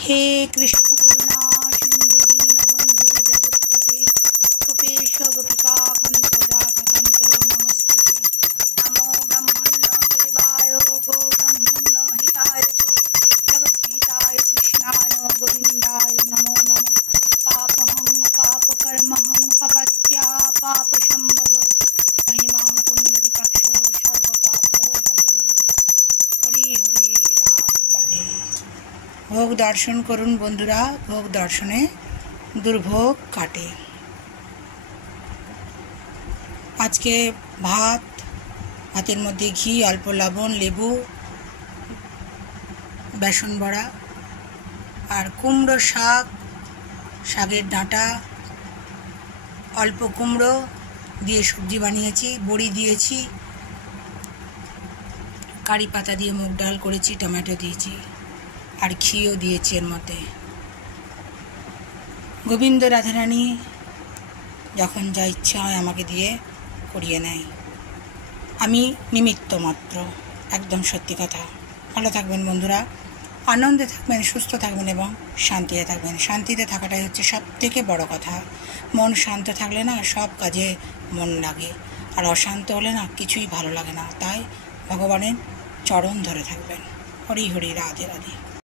हे कृष्ण करुणा सिंधु दीनबंधु जगत्पते गोपेश गोपिका कांत राधाकांत नमस्ते। नमो ब्रह्मण्य देवाय गो ब्रह्मण्य हिताय च जगद्गीताय कृष्णाय गोविंदाय नमो नमः। पापहं पापकर्महं पपत्या पापशम्भव महिमां पुण्डरीकाक्ष सर्वपापो हरो हरि हरि राधे। भोग दर्शन करुन बंधुरा, भोग दर्शने दुर्भोग काटे। आज के भात, भातेर मध्य घी, अल्प लवण, लेबू, बेसन बड़ा और कुमड़ो शाक, शाकेर डाँटा, अल्प कुमड़ो दिए सब्जी बानिয়েছি, बड़ी दिएছি, কারি পাতা দিয়ে মুগ ডাল করেছি, টমেটো দিয়েছি আর ঘিও দিয়েছি এর মধ্যে। গোবিন্দ রাধারানী যখন যা ইচ্ছা হয় আমাকে দিয়ে করিয়ে নেয়, আমি নিমিত্ত মাত্র। একদম সত্যি কথা। ভালো থাকবেন বন্ধুরা, আনন্দে থাকবেন, সুস্থ থাকবেন এবং শান্তিতে থাকবেন। শান্তিতে থাকাটাই হচ্ছে সব থেকে বড় কথা। মন শান্ত থাকলে না সব কাজে মন লাগে, আর অশান্ত হলে না কিছুই ভালো লাগে না। তাই ভগবানের চরণ ধরে থাকবেন। হরি হরি রাধে রাধে।